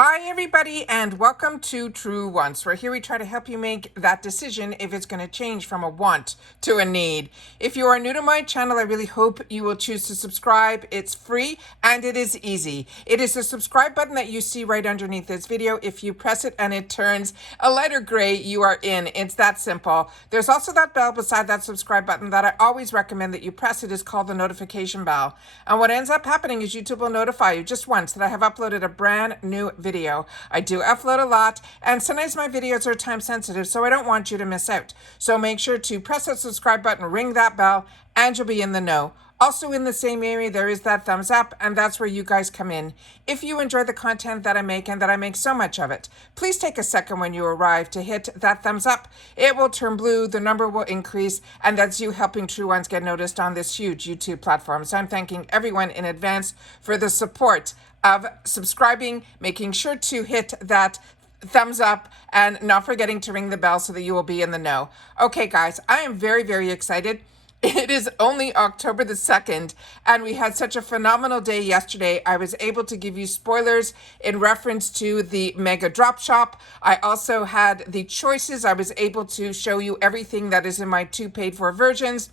Hi everybody and welcome to True Wants, where here we try to help you make that decision if it's going to change from a want to a need. If you are new to my channel, I really hope you will choose to subscribe. It's free and it is easy. It is the subscribe button that you see right underneath this video. If you press it and it turns a lighter gray, you are in. It's that simple. There's also that bell beside that subscribe button that I always recommend that you press. It is called the notification bell. And what ends up happening is YouTube will notify you just once that I have uploaded a brand new video. I do upload a lot, and sometimes my videos are time sensitive, so I don't want you to miss out. So make sure to press that subscribe button, ring that bell, and you'll be in the know. Also in the same area, there is that thumbs up, and that's where you guys come in. If you enjoy the content that I make, and that I make so much of it, please take a second when you arrive to hit that thumbs up. It will turn blue, the number will increase, and that's you helping True Ones get noticed on this huge YouTube platform. So I'm thanking everyone in advance for the support of subscribing, making sure to hit that thumbs up, and not forgetting to ring the bell so that you will be in the know. Okay, guys, I am very, very excited. It is only October the 2nd, and we had such a phenomenal day yesterday. I was able to give you spoilers in reference to the Mega Drop Shop. I also had the choices. I was able to show you everything that is in my 2 paid-for versions.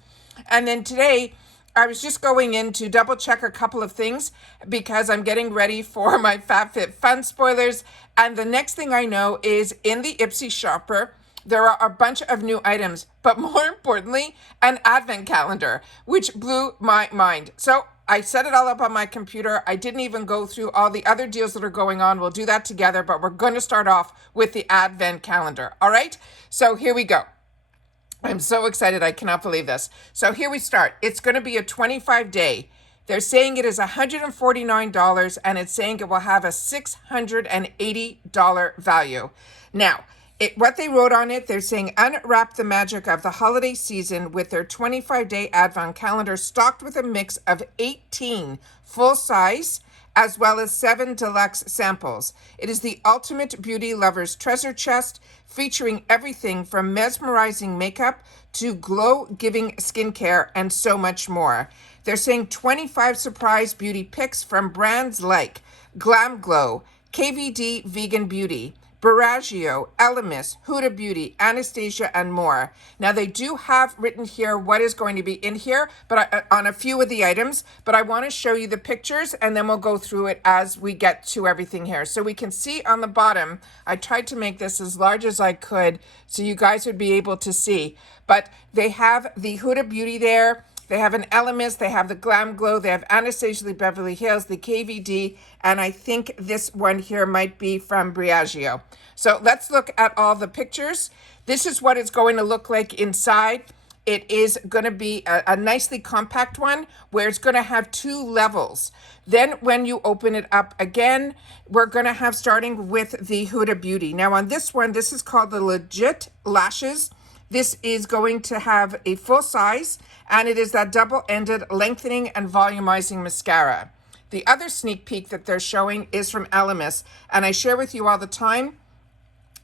And then today, I was just going in to double check a couple of things because I'm getting ready for my FabFitFun spoilers. And the next thing I know is in the IPSY shopper, there are a bunch of new items, but more importantly, an advent calendar, which blew my mind. So I set it all up on my computer. I didn't even go through all the other deals that are going on. We'll do that together, but we're going to start off with the advent calendar. All right, so here we go. I'm so excited. I cannot believe this. So here we start. It's going to be a 25-day. They're saying it is $149, and it's saying it will have a $680 value. Now, what they wrote on it, they're saying unwrap the magic of the holiday season with their 25-day advent calendar stocked with a mix of 18 full-size as well as 7 deluxe samples. It is the ultimate beauty lover's treasure chest, featuring everything from mesmerizing makeup to glow-giving skincare and so much more. They're saying 25 surprise beauty picks from brands like Glam Glow, KVD Vegan Beauty, Bellagio, Elemis, Huda Beauty, Anastasia, and more. Now, they do have written here what is going to be in here, but on a few of the items, but I want to show you the pictures, and then we'll go through it as we get to everything here. So we can see on the bottom, I tried to make this as large as I could so you guys would be able to see, but they have the Huda Beauty there. They have an Elemis, they have the Glam Glow, they have Anastasia Beverly Hills, the KVD, and I think this one here might be from Bellagio. So let's look at all the pictures. This is what it's going to look like inside. It is going to be a nicely compact one where it's going to have 2 levels. Then when you open it up again, we're going to have starting with the Huda Beauty. Now on this one, this is called the Legit Lashes. This is going to have a full size, and it is that double-ended lengthening and volumizing mascara. The other sneak peek that they're showing is from Elemis, and I share with you all the time,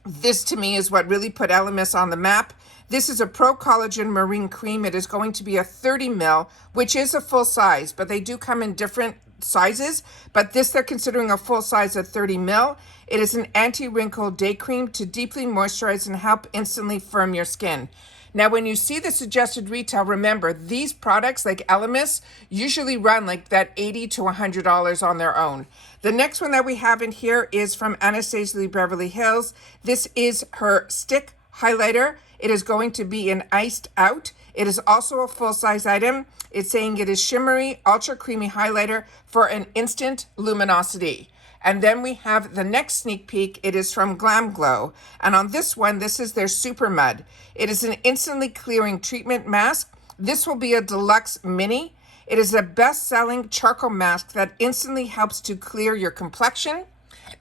this to me is what really put Elemis on the map. This is a Pro Collagen Marine Cream. It is going to be a 30 ml, which is a full size, but they do come in different sizes, but this they're considering a full size of 30 ml. It is an anti-wrinkle day cream to deeply moisturize and help instantly firm your skin. Now, when you see the suggested retail, remember, these products like Elemis usually run like that $80 to $100 on their own. The next one that we have in here is from Anastasia Beverly Hills. This is her stick highlighter. It is going to be an iced out. It is also a full-size item. It's saying it is shimmery, ultra creamy highlighter for an instant luminosity. And then we have the next sneak peek. It is from Glam Glow. And on this one, this is their Super Mud. It is an instantly clearing treatment mask. This will be a deluxe mini. It is a best-selling charcoal mask that instantly helps to clear your complexion.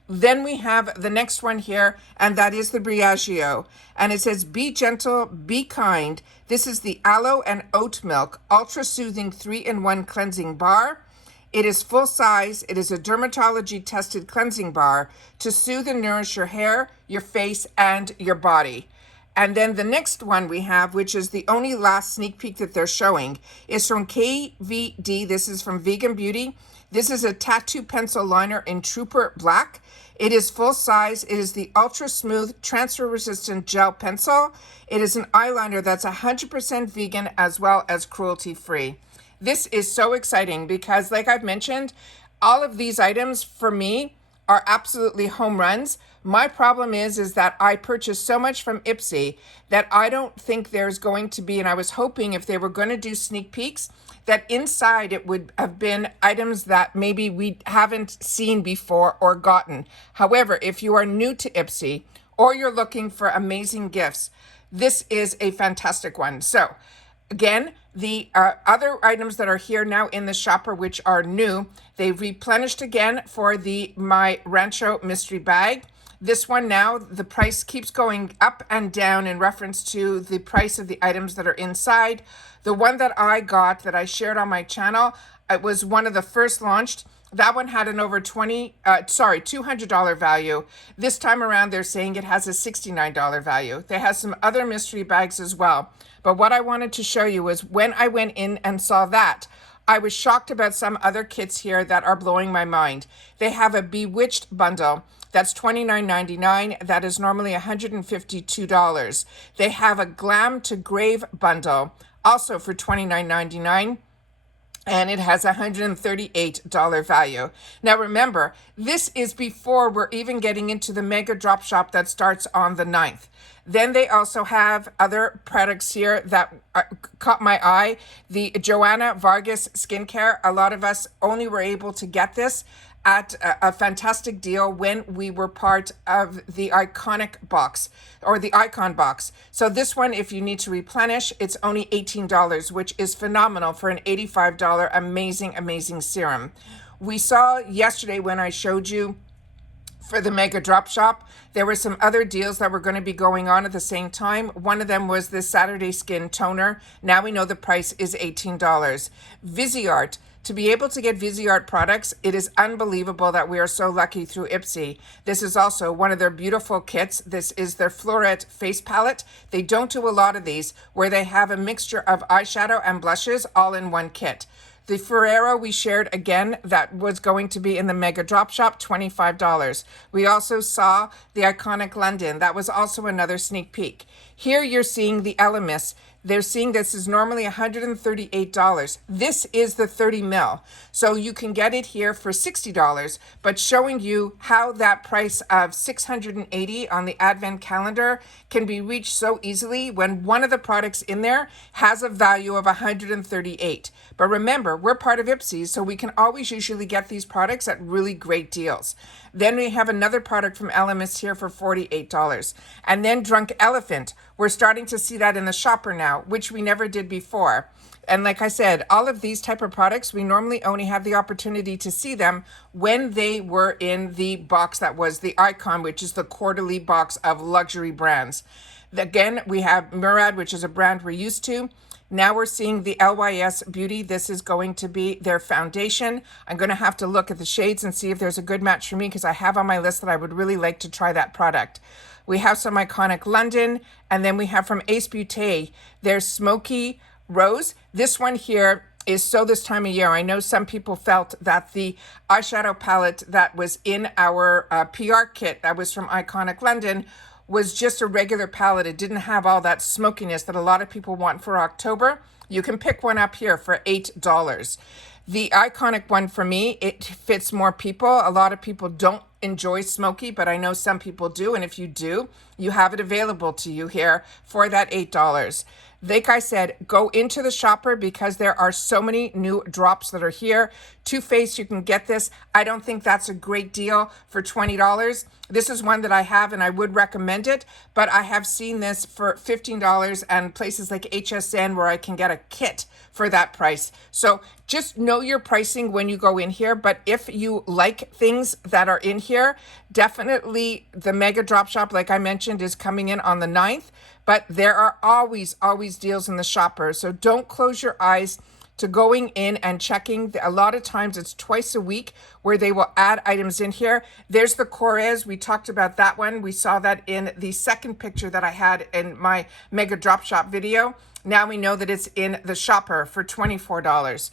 Then we have the next one here, and that is the Bellagio. And it says, be gentle, be kind. This is the Aloe and Oat Milk Ultra Soothing 3-in-1 Cleansing Bar. It is full size. It is a dermatology tested cleansing bar to soothe and nourish your hair, your face, and your body. And then the next one we have, which is the only last sneak peek that they're showing, is from KVD. This is from Vegan Beauty. This is a tattoo pencil liner in Trooper Black. It is full size. It is the ultra smooth transfer resistant gel pencil. It is an eyeliner that's 100% vegan as well as cruelty free. This is so exciting because, like I've mentioned, all of these items for me are absolutely home runs. My problem is that I purchase so much from IPSY that I don't think there's going to be, and I was hoping if they were going to do sneak peeks, that inside it would have been items that maybe we haven't seen before or gotten. However, if you are new to IPSY or you're looking for amazing gifts, this is a fantastic one. So again, the other items that are here now in the shopper, which are new, they've replenished again for the My Rancho mystery bag. This one now, the price keeps going up and down in reference to the price of the items that are inside. The one that I got that I shared on my channel, it was one of the first launched. That one had an over $200 value. This time around, they're saying it has a $69 value. They have some other mystery bags as well. But what I wanted to show you is when I went in and saw that, I was shocked about some other kits here that are blowing my mind. They have a Bewitched bundle. That's $29.99. That is normally $152. They have a Glam to Grave bundle, also for $29.99. And it has a $138 value. Now remember, this is before we're even getting into the mega drop shop that starts on the 9th. Then they also have other products here that caught my eye. The Joanna Vargas skincare. A lot of us only were able to get this at a fantastic deal when we were part of the iconic box or the icon box. So this one, if you need to replenish, it's only $18, which is phenomenal for an $85 amazing serum. We saw yesterday when I showed you for the mega drop shop, there were some other deals that were going to be going on at the same time. One of them was the Saturday Skin Toner. Now we know the price is $18. Viseart. To be able to get Viseart products, it is unbelievable that we are so lucky through IPSY. This is also one of their beautiful kits. This is their Fluorite face palette. They don't do a lot of these where they have a mixture of eyeshadow and blushes all in one kit. The Ferrero we shared again, that was going to be in the mega drop shop, $25. We also saw the iconic London. That was also another sneak peek. Here you're seeing the Elemis. They're seeing this is normally $138. This is the 30 mil. So you can get it here for $60, but showing you how that price of $680 on the advent calendar can be reached so easily when one of the products in there has a value of $138. But remember, we're part of IPSY, so we can always usually get these products at really great deals. Then we have another product from Elemis here for $48. And then Drunk Elephant. We're starting to see that in the shopper now, which we never did before. And like I said, all of these type of products, we normally only have the opportunity to see them when they were in the box that was the Icon, which is the quarterly box of luxury brands. Again, we have Murad, which is a brand we're used to. Now we're seeing the LYS Beauty. This is going to be their foundation. I'm going to have to look at the shades and see if there's a good match for me because I have on my list that I would really like to try that product. We have some iconic London, and then we have from Ace Beauté, their Smoky Rose. This one here is so this time of year. I know some people felt that the eyeshadow palette that was in our PR kit that was from Iconic London was just a regular palette. It didn't have all that smokiness that a lot of people want for October. You can pick one up here for $8. The iconic one for me, it fits more people. A lot of people don't enjoy smoky, but I know some people do. And if you do, you have it available to you here for that $8. Like I said, go into the shopper because there are so many new drops that are here. Too Faced, you can get this. I don't think that's a great deal for $20. This is one that I have and I would recommend it, but I have seen this for $15 and places like HSN where I can get a kit for that price. So just know your pricing when you go in here, but if you like things that are in here, definitely the mega drop shop, like I mentioned, is coming in on the 9th, but there are always deals in the shopper. So don't close your eyes to going in and checking. A lot of times it's twice a week where they will add items in here. There's the Corez. We talked about that one. We saw that in the second picture that I had in my mega drop shop video. Now we know that it's in the shopper for $24.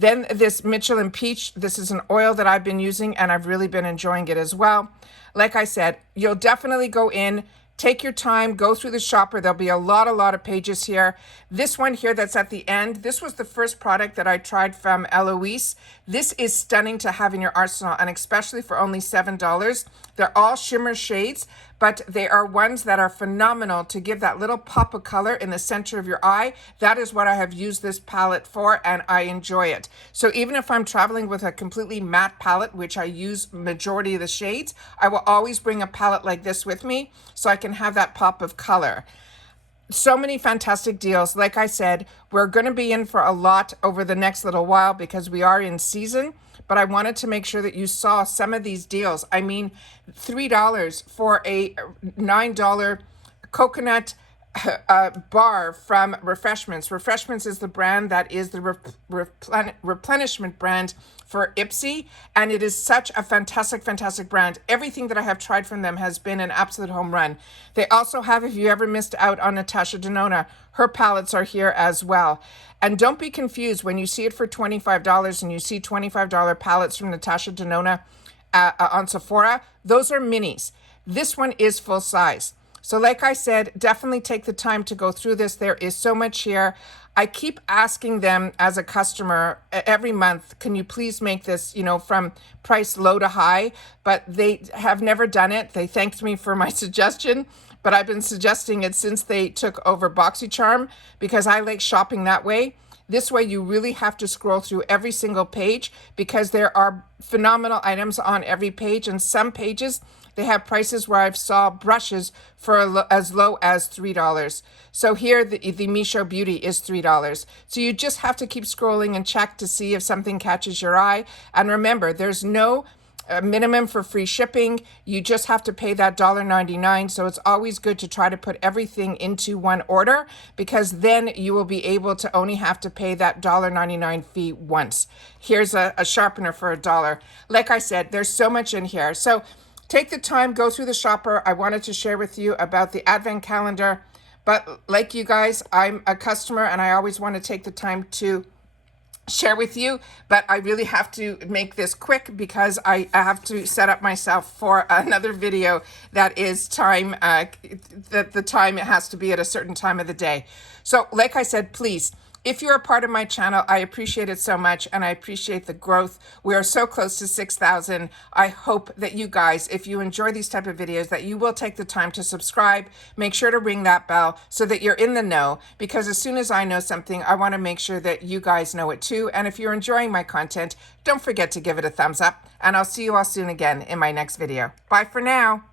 Then this Mitchell and Peach, this is an oil that I've been using and I've really been enjoying it as well. Like I said, you'll definitely go in, take your time, go through the shopper. There'll be a lot of pages here. This one here that's at the end, this was the first product that I tried from Eloise. This is stunning to have in your arsenal, and especially for only $7. They're all shimmer shades, but they are ones that are phenomenal to give that little pop of color in the center of your eye. That is what I have used this palette for, and I enjoy it. So even if I'm traveling with a completely matte palette, which I use majority of the shades, I will always bring a palette like this with me so I can have that pop of color. So many fantastic deals. Like I said, we're going to be in for a lot over the next little while because we are in season, but I wanted to make sure that you saw some of these deals. I mean, $3 for a $9 coconut bar from Refreshments. Refreshments is the brand that is the replenishment brand for IPSY, and it is such a fantastic brand. Everything that I have tried from them has been an absolute home run. They also have, if you ever missed out on Natasha Denona, her palettes are here as well. And don't be confused when you see it for $25 and you see $25 palettes from Natasha Denona on Sephora. Those are minis. This one is full size. So like I said, definitely take the time to go through this. There is so much here. I keep asking them as a customer every month, can you please make this, from price low to high? But they have never done it. They thanked me for my suggestion, but I've been suggesting it since they took over BoxyCharm because I like shopping that way. This way you really have to scroll through every single page because there are phenomenal items on every page, and some pages they have prices where I've saw brushes for as low as $3. So here the Micho Beauty is $3. So you just have to keep scrolling and check to see if something catches your eye. And remember, there's no minimum for free shipping. You just have to pay that $1.99. So it's always good to try to put everything into one order because then you will be able to only have to pay that $1.99 fee once. Here's a sharpener for $1. Like I said, there's so much in here. So take the time, go through the shopper. I wanted to share with you about the advent calendar, but like you guys, I'm a customer and I always want to take the time to share with you, but I really have to make this quick because I have to set up myself for another video that is time, the time it has to be at a certain time of the day. So like I said, please, if you're a part of my channel, I appreciate it so much and I appreciate the growth. We are so close to 6,000. I hope that you guys, if you enjoy these type of videos, that you will take the time to subscribe. Make sure to ring that bell so that you're in the know, because as soon as I know something, I want to make sure that you guys know it too. And if you're enjoying my content, don't forget to give it a thumbs up, and I'll see you all soon again in my next video. Bye for now.